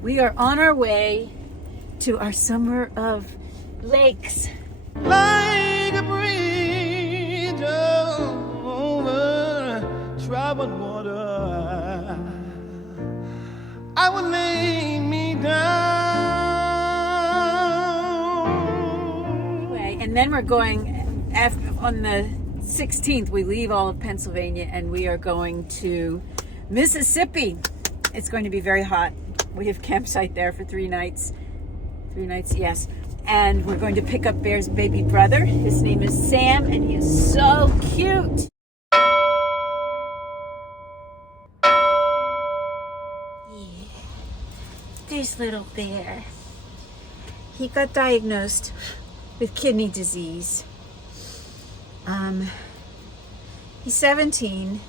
We are on our way to our summer of lakes. Like a bridge over troubled water, I will lay me down. And then we're going on the 16th. We leave all of Pennsylvania and we are going to Mississippi. It's going to be very hot. We have campsite there for 3 nights. 3 nights, yes. And we're going to pick up Bear's baby brother. His name is Sam, and he is so cute. Yeah. There's little Bear. He got diagnosed with kidney disease. He's 17.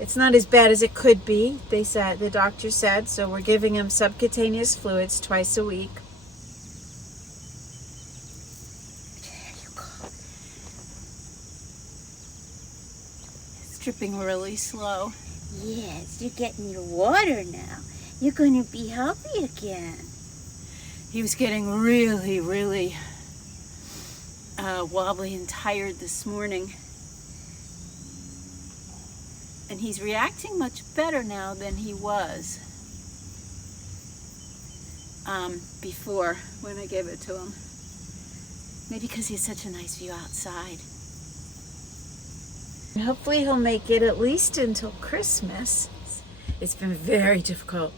It's not as bad as it could be, the doctor said, so we're giving him subcutaneous fluids twice a week. There you go. It's dripping really slow. Yes, you're getting your water now. You're going to be healthy again. He was getting really, really wobbly and tired this morning. And he's reacting much better now than he was before when I gave it to him. Maybe because he has such a nice view outside. And hopefully he'll make it at least until Christmas. It's been a very difficult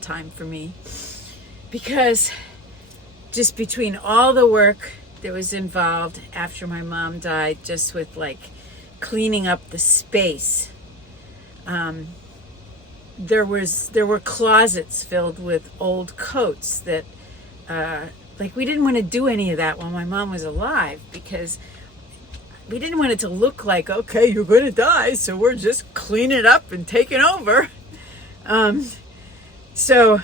time for me because just between all the work that was involved after my mom died, just with like cleaning up the space. There were closets filled with old coats that, like we didn't want to do any of that while my mom was alive because we didn't want it to look like, okay, you're going to die, so we're just cleaning it up and taking over. So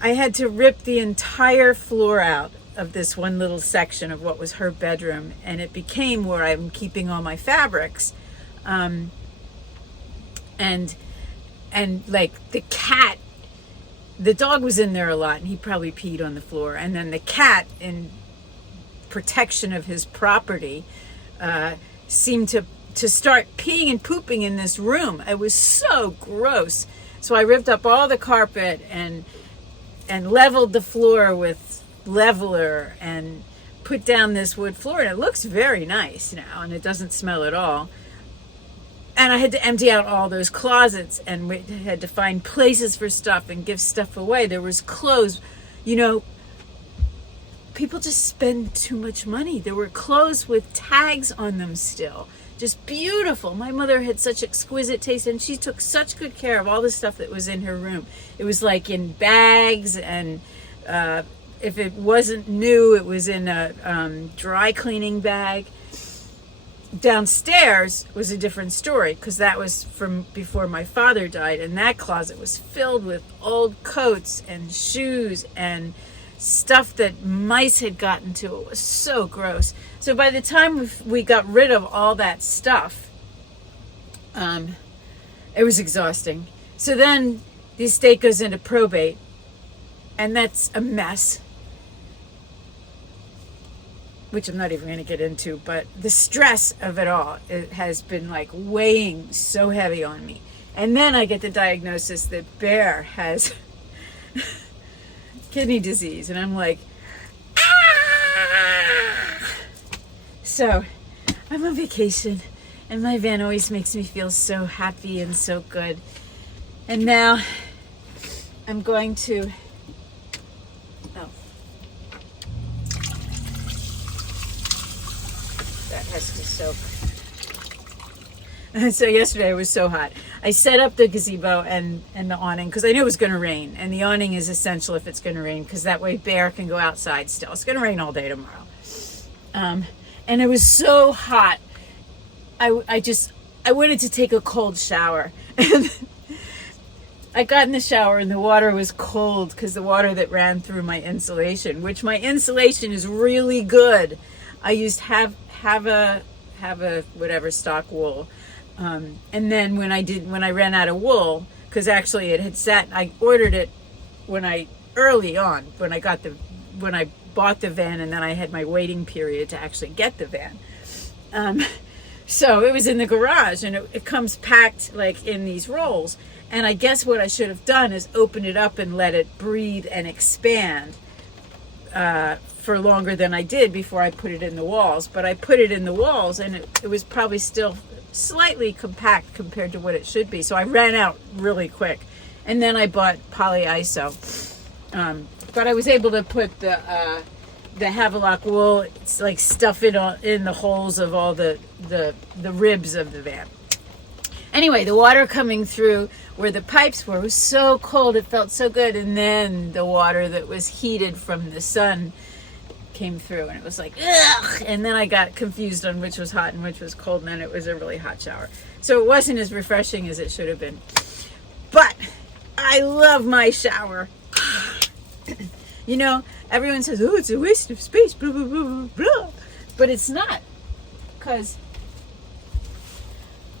I had to rip the entire floor out of this one little section of what was her bedroom, and it became where I'm keeping all my fabrics. And like the cat, the dog was in there a lot and he probably peed on the floor, and then the cat, in protection of his property, seemed to start peeing and pooping in this room. It was so gross. So I ripped up all the carpet and leveled the floor with leveler and put down this wood floor, and it looks very nice now and it doesn't smell at all. And I had to empty out all those closets, and we had to find places for stuff and give stuff away. There was clothes, you know, people just spend too much money. There were clothes with tags on them still, just beautiful. My mother had such exquisite taste, and she took such good care of all the stuff that was in her room. It was like in bags, and if it wasn't new, it was in a dry cleaning bag. Downstairs was a different story because that was from before my father died, and that closet was filled with old coats and shoes and stuff that mice had gotten to. It was so gross. So by the time we got rid of all that stuff, it was exhausting. So then the estate goes into probate, and that's a mess, which I'm not even going to get into, but the stress of it all, it has been like weighing so heavy on me. And then I get the diagnosis that Bear has kidney disease, and I'm like, ah! So I'm on vacation, and my van always makes me feel so happy and so good. And now I'm going to, has to soak. So yesterday it was so hot. I set up the gazebo and the awning because I knew it was going to rain, and the awning is essential if it's going to rain because that way Bear can go outside still. It's going to rain all day tomorrow. And it was so hot. I wanted to take a cold shower. And I got in the shower and the water was cold because the water that ran through my insulation, which my insulation is really good. I used have a whatever stock wool, and then when I ran out of wool, because actually it had sat. I ordered it when I bought the van, and then I had my waiting period to actually get the van. So it was in the garage, and it comes packed like in these rolls. And I guess what I should have done is open it up and let it breathe and expand for longer than I did before I put it in the walls. But I put it in the walls, and it was probably still slightly compact compared to what it should be. So I ran out really quick. And then I bought polyiso. But I was able to put the Havelock wool, it's like stuff it in the holes of all the ribs of the van. Anyway, the water coming through where the pipes were was so cold, it felt so good. And then the water that was heated from the sun came through, and it was like, ugh! And then I got confused on which was hot and which was cold, and then it was a really hot shower. So it wasn't as refreshing as it should have been. But I love my shower. You know, everyone says, oh, it's a waste of space, blah, blah, blah, blah, blah. But it's not, because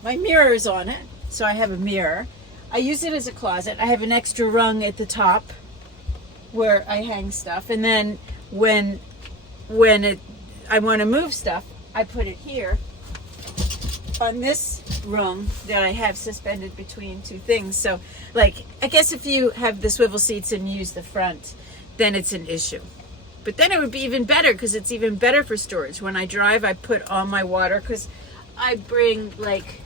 my mirror is on it, so I have a mirror. I use it as a closet. I have an extra rung at the top where I hang stuff, and then when I want to move stuff, I put it here on this rung that I have suspended between two things. So, like, I guess if you have the swivel seats and use the front, then it's an issue. But then it would be even better, because it's even better for storage. When I drive, I put all my water, because I bring, like,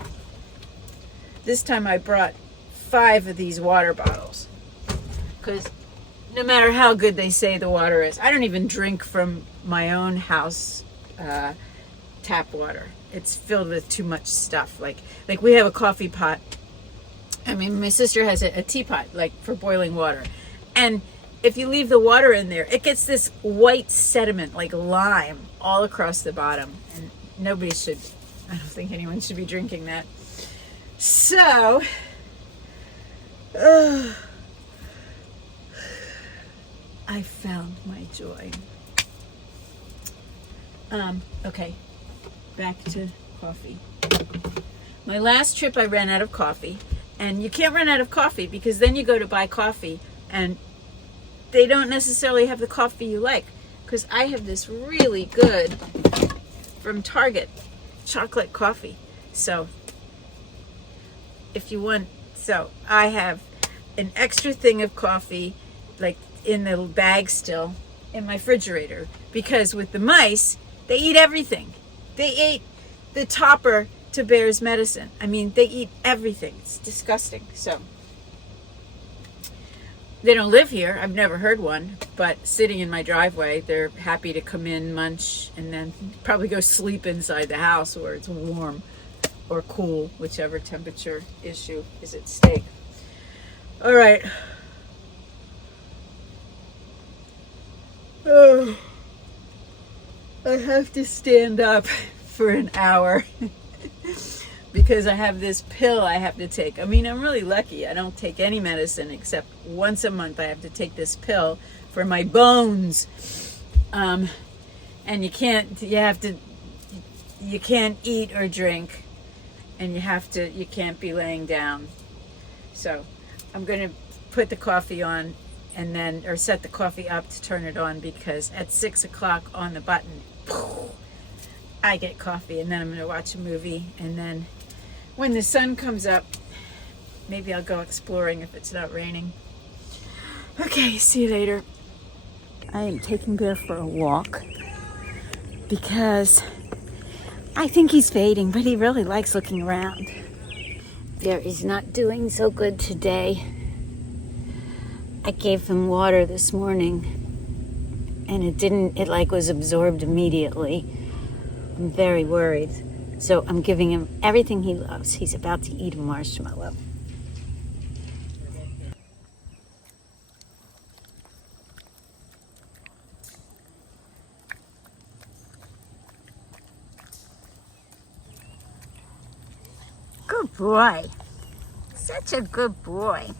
this time I brought 5 of these water bottles, because no matter how good they say the water is, I don't even drink from my own house tap water. It's filled with too much stuff. Like we have a coffee pot. I mean, my sister has a teapot, like, for boiling water. And if you leave the water in there, it gets this white sediment, like lime, all across the bottom. And I don't think anyone should be drinking that. So, I found my joy. Okay, back to coffee. My last trip I ran out of coffee, and you can't run out of coffee, because then you go to buy coffee and they don't necessarily have the coffee you like, because I have this really good from Target chocolate coffee. So I have an extra thing of coffee, like, in the bag still in my refrigerator, because with the mice, they eat everything. They ate the topper to Bear's medicine. I mean, they eat everything. It's disgusting. So they don't live here. I've never heard one, but sitting in my driveway, they're happy to come in, munch, and then probably go sleep inside the house where it's warm or cool, whichever temperature issue is at stake. All right. Oh, I have to stand up for an hour because I have this pill I have to take. I mean, I'm really lucky. I don't take any medicine except once a month. I have to take this pill for my bones. And you can't eat or drink, and you can't be laying down. So I'm going to put the coffee on or set the coffee up to turn it on, because at 6 o'clock on the button, I get coffee, and then I'm going to watch a movie, and then when the sun comes up, maybe I'll go exploring if it's not raining. Okay, see you later. I am taking Bear for a walk because I think he's fading, but he really likes looking around. Bear is not doing so good today. I gave him water this morning, and it was absorbed immediately. I'm very worried. So I'm giving him everything he loves. He's about to eat a marshmallow. Good boy. Such a good boy.